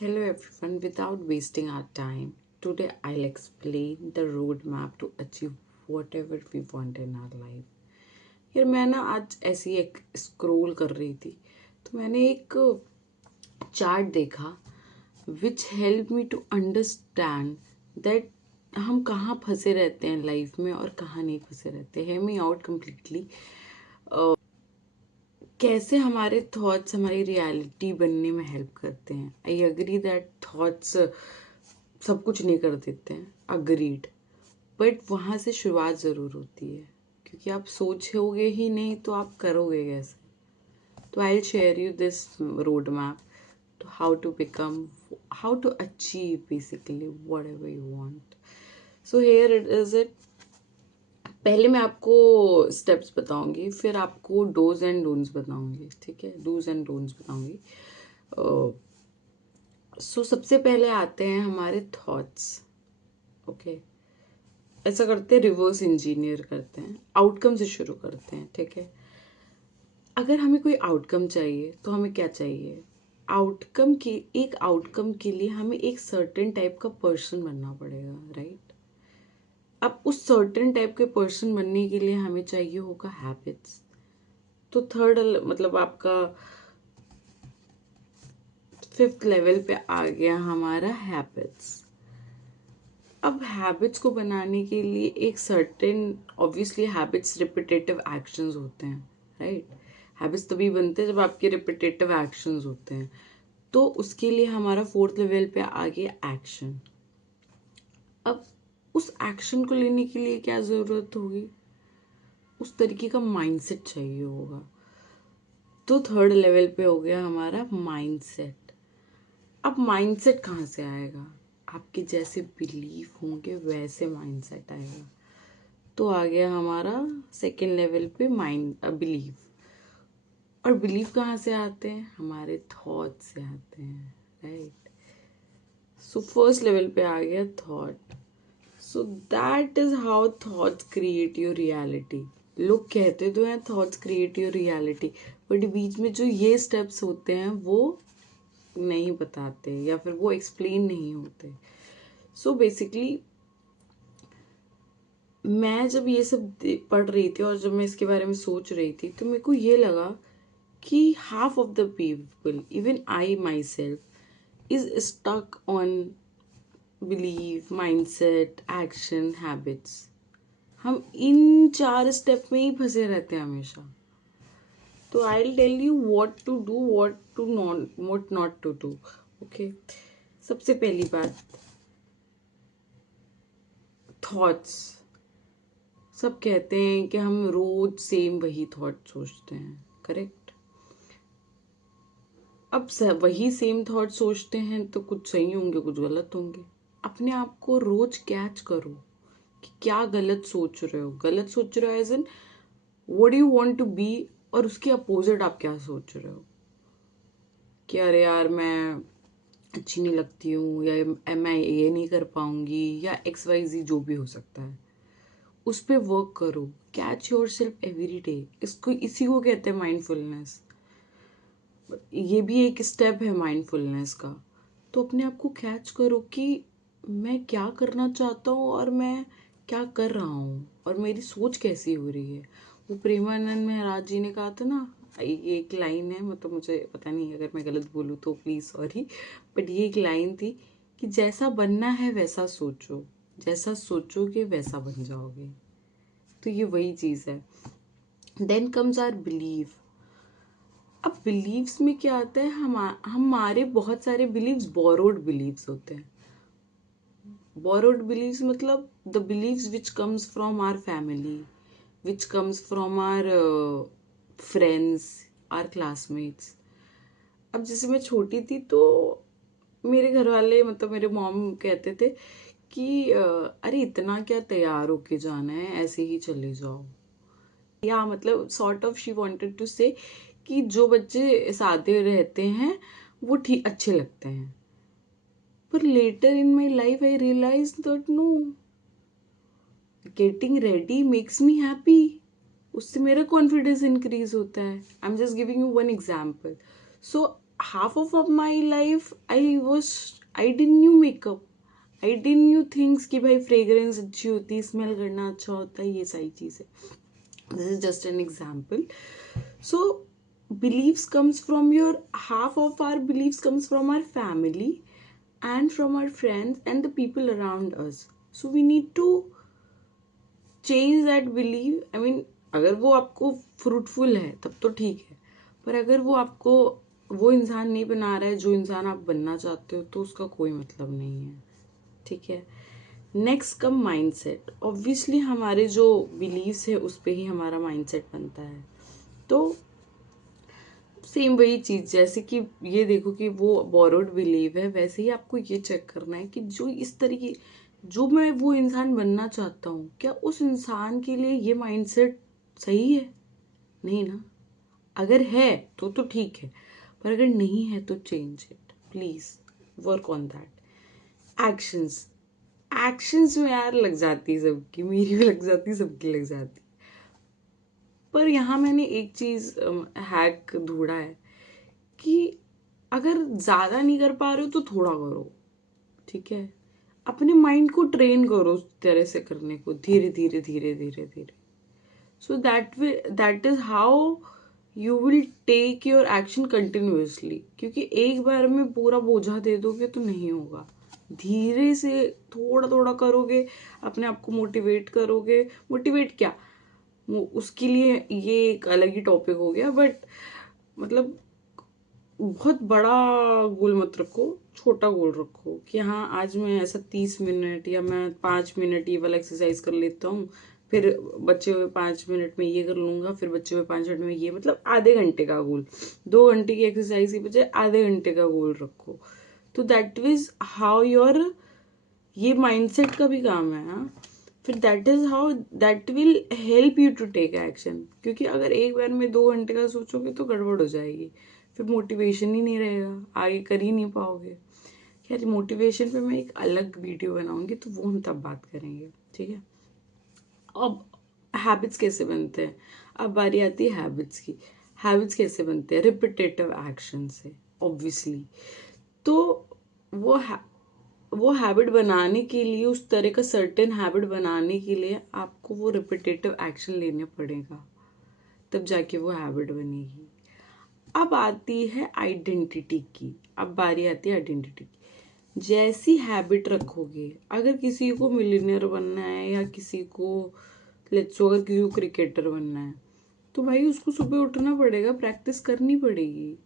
Hello everyone, without wasting our time, today I'll explain the roadmap to achieve whatever we want in our life. यार मैं ना आज ऐसे ही एक scroll कर रही थी तो मैंने एक चार्ट देखा which help me to understand that हम कहाँ फंसे रहते हैं लाइफ में और कहाँ नहीं फंसे रहते हैं मी आउट कम्प्लीटली कैसे हमारे थॉट्स हमारी रियलिटी बनने में हेल्प करते हैं। आई अग्री दैट थॉट्स सब कुछ नहीं कर देते हैं, अग्रीड, बट वहाँ से शुरुआत ज़रूर होती है क्योंकि आप सोचोगे ही नहीं तो आप करोगे कैसे। तो I share you this road map to how to become, how to achieve basically whatever you want. So here it is it. पहले मैं आपको स्टेप्स बताऊंगी, फिर आपको डोज एंड डोंट्स बताऊंगी, ठीक है, डूज एंड डोंट्स बताऊंगी। सो सबसे पहले आते हैं हमारे थॉट्स। ओके, ऐसा करते हैं, रिवर्स इंजीनियर करते हैं, आउटकम से शुरू करते हैं, ठीक है। अगर हमें कोई आउटकम चाहिए तो हमें क्या चाहिए? एक आउटकम के लिए हमें एक सर्टेन टाइप का पर्सन बनना पड़ेगा, राइट। अब उस सर्टेन टाइप के पर्सन बनने के लिए हमें चाहिए होगा हैबिट्स। तो थर्ड मतलब आपका फिफ्थ लेवल पे आ गया हमारा हैबिट्स। अब हैबिट्स को बनाने के लिए एक certain, obviously habits repetitive actions होते हैं, राइट। हैबिट्स तभी बनते हैं जब आपके रिपीटेटिव एक्शंस होते हैं। तो उसके लिए हमारा फोर्थ लेवल पे आ गया एक्शन। अब उस एक्शन को लेने के लिए क्या ज़रूरत होगी? उस तरीके का माइंडसेट चाहिए होगा। तो थर्ड लेवल पे हो गया हमारा माइंडसेट। अब माइंडसेट कहाँ से आएगा? आपके जैसे बिलीफ होंगे वैसे माइंडसेट आएगा। तो आ गया हमारा सेकेंड लेवल पे माइंड बिलीफ। और बिलीफ कहाँ से आते हैं? हमारे थॉट से आते हैं, राइट। सो फर्स्ट लेवल पे आ गया thought. So that is how thoughts create your reality. लोग कहते तो हैं thoughts create your reality, but बीच में जो ये स्टेप्स होते हैं वो नहीं बताते या फिर वो एक्सप्लेन नहीं होते। सो बेसिकली मैं जब ये सब पढ़ रही थी और जब मैं इसके बारे में सोच रही थी तो मेरे को ये लगा कि half of the people, even I myself, is stuck on believe, mindset, action, habits. हम इन चार स्टेप में ही फंसे रहते हैं हमेशा। तो I will tell you what to do, what not to do. Okay, सबसे पहली बात, थॉट्स। सब कहते हैं कि हम रोज सेम वही थॉट सोचते हैं, करेक्ट। अब वही सेम थॉट सोचते हैं तो कुछ सही होंगे कुछ गलत होंगे। अपने आप को रोज कैच करो कि क्या गलत सोच रहे हो। गलत सोच रहे हो as in what you want to be, और उसके अपोजिट आप क्या सोच रहे हो कि अरे यार मैं अच्छी नहीं लगती हूँ, या मैं ये नहीं कर पाऊंगी, या XYZ जो भी हो सकता है, उस पर वर्क करो। Catch your self every day. इसी को कहते हैं माइंडफुलनेस। ये भी एक स्टेप है माइंडफुलनेस का। तो अपने आप को कैच करो कि मैं क्या करना चाहता हूँ और मैं क्या कर रहा हूँ और मेरी सोच कैसी हो रही है। वो प्रेमानंद महाराज जी ने कहा था ना, ये एक लाइन है, मतलब मुझे पता नहीं, अगर मैं गलत बोलूँ तो प्लीज़ सॉरी, बट ये एक लाइन थी कि जैसा बनना है वैसा सोचो, जैसा सोचोगे वैसा बन जाओगे। तो ये वही चीज़ है। Then comes our believe. अब बिलीव्स में क्या आता है, हमारे बहुत सारे बिलीव्स बोरोड बिलीव्स होते हैं। बोरोड बिलीव्स मतलब the believes which comes from our family, which comes from our friends, our classmates. अब जैसे मैं छोटी थी तो मेरे घर वाले, मतलब मेरे मॉम कहते थे कि अरे इतना क्या तैयार होके जाना है, ऐसे ही चले जाओ। या मतलब sort of she wanted to say कि जो बच्चे सादे रहते हैं वो ठीक अच्छे लगते हैं। पर later in my life I realize that no, getting ready makes me happy. उससे मेरा कॉन्फिडेंस इंक्रीज होता है। I am just giving you one example. So half of my life I didn't knew makeup, I didn't knew things कि भाई fragrance अच्छी होती है, smell करना अच्छा होता है, ये सारी चीज़ें. This is just an example. So beliefs comes from your, half of our beliefs comes from our family and from our friends and the people around us. So we need to change that belief. I mean, अगर वो आपको fruitful है तब तो ठीक है, पर अगर वो आपको वो इंसान नहीं बना रहा है जो इंसान आप बनना चाहते हो, तो उसका कोई मतलब नहीं है. ठीक है. Next come mindset. ऑब्वियसली हमारे जो बिलीव्स है उस पे ही हमारा माइंडसेट बनता है. तो सेम वही चीज़, जैसे कि ये देखो कि वो बोरोड बिलीव है, वैसे ही आपको ये चेक करना है कि जो इस तरीके, जो मैं वो इंसान बनना चाहता हूँ, क्या उस इंसान के लिए ये माइंडसेट सही है? नहीं ना. अगर है तो ठीक है, पर अगर नहीं है तो change it, please work on that. Actions. Actions में यार लग जाती है सबकी, मेरी भी लग जाती, सबकी लग जाती. पर यहाँ मैंने एक चीज हैक ढूंढा है कि अगर ज्यादा नहीं कर पा रहे हो तो थोड़ा करो. ठीक है. अपने माइंड को ट्रेन करो उस तरह से करने को, धीरे धीरे धीरे धीरे धीरे. So that is how you will take your action continuously. क्योंकि एक बार में पूरा बोझा दे दोगे तो नहीं होगा. धीरे से थोड़ा थोड़ा करोगे, अपने आप को मोटिवेट करोगे. मोटिवेट क्या, उसके लिए ये एक अलग ही टॉपिक हो गया, बट मतलब बहुत बड़ा गोल मत रखो, छोटा गोल रखो कि हाँ आज मैं ऐसा 30 मिनट या मैं 5 मिनट ये वाला एक्सरसाइज कर लेता हूँ, फिर बचे हुए 5 मिनट में ये कर लूंगा, फिर बचे हुए 5 मिनट में ये, मतलब आधे घंटे का गोल. 2 घंटे की एक्सरसाइज के बजाय आधे घंटे का गोल रखो. तो दैट इज हाउ योर, ये माइंडसेट का भी काम है. हाँ, फिर that is how that will help you to take action. क्योंकि अगर एक बार में 2 घंटे का सोचोगे तो गड़बड़ हो जाएगी, फिर मोटिवेशन ही नहीं रहेगा, आगे कर ही नहीं पाओगे. खैर, मोटिवेशन पे मैं एक अलग वीडियो बनाऊंगी, तो वो हम तब बात करेंगे. ठीक है. अब हैबिट्स कैसे बनते हैं, अब बारी आती है हैबिट्स की. हैबिट्स कैसे बनते हैं? रिपीटेटिव एक्शन से, ऑब्वियसली. तो वो वो हैबिट बनाने के लिए, उस तरह का सर्टेन हैबिट बनाने के लिए आपको वो रिपीटेटिव एक्शन लेने पड़ेगा, तब जाके वो हैबिट बनेगी. अब आती है आइडेंटिटी की. अब बारी आती है आइडेंटिटी की. जैसी हैबिट रखोगे, अगर किसी को मिलियनेयर बनना है या किसी को, लेट्स सो अगर किसी को क्रिकेटर बनना है, तो भाई उसको सुबह उठना पड़ेगा, प्रैक्टिस करनी पड़ेगी.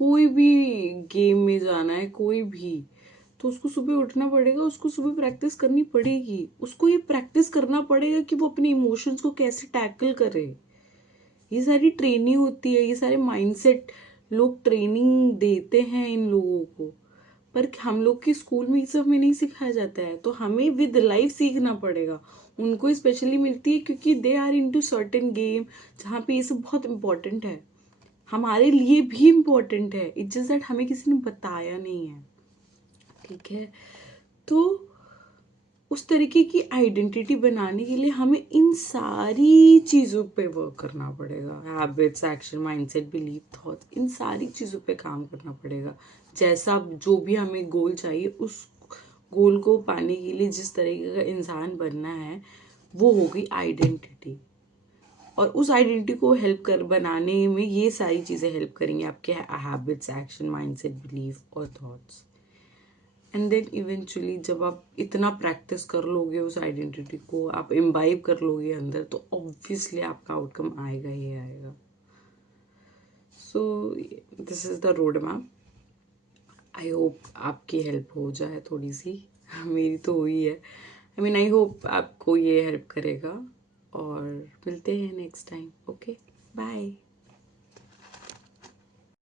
कोई भी गेम में जाना है, कोई भी, तो उसको सुबह उठना पड़ेगा, उसको सुबह प्रैक्टिस करनी पड़ेगी. उसको ये प्रैक्टिस करना पड़ेगा कि वो अपने इमोशंस को कैसे टैकल करे. ये सारी ट्रेनिंग होती है, ये सारे माइंडसेट लोग ट्रेनिंग देते हैं इन लोगों को, पर हम लोग के स्कूल में ये सब हमें नहीं सिखाया जाता है. तो हमें विद लाइफ सीखना पड़ेगा. उनको स्पेशली मिलती है क्योंकि they are into certain game जहाँ पे ये सब बहुत इंपॉर्टेंट है. हमारे लिए भी इम्पोर्टेंट है, इट्स जस्ट दैट हमें किसी ने बताया नहीं है. ठीक है. तो उस तरीके की आइडेंटिटी बनाने के लिए हमें इन सारी चीज़ों पे वर्क करना पड़ेगा. Habits, action, mindset, belief, thoughts, इन सारी चीज़ों पे काम करना पड़ेगा. जैसा जो भी हमें गोल चाहिए, उस गोल को पाने के लिए जिस तरीके का इंसान बनना है, वो होगी आइडेंटिटी. और उस आइडेंटिटी को हेल्प कर बनाने में ये सारी चीज़ें हेल्प करेंगी, आपके हैबिट्स, एक्शन, माइंडसेट, बिलीफ और थॉट्स. एंड देन इवेंचुअली जब आप इतना प्रैक्टिस कर लोगे, उस आइडेंटिटी को आप इम्बाइब कर लोगे अंदर, तो ऑब्वियसली आपका आउटकम आएगा ही आएगा. So this is the road map. I hope आपकी हेल्प हो जाए थोड़ी सी. मेरी तो हुई है. आई मीन आई होप आपको ये हेल्प करेगा. और मिलते हैं नेक्स्ट टाइम. Okay, bye.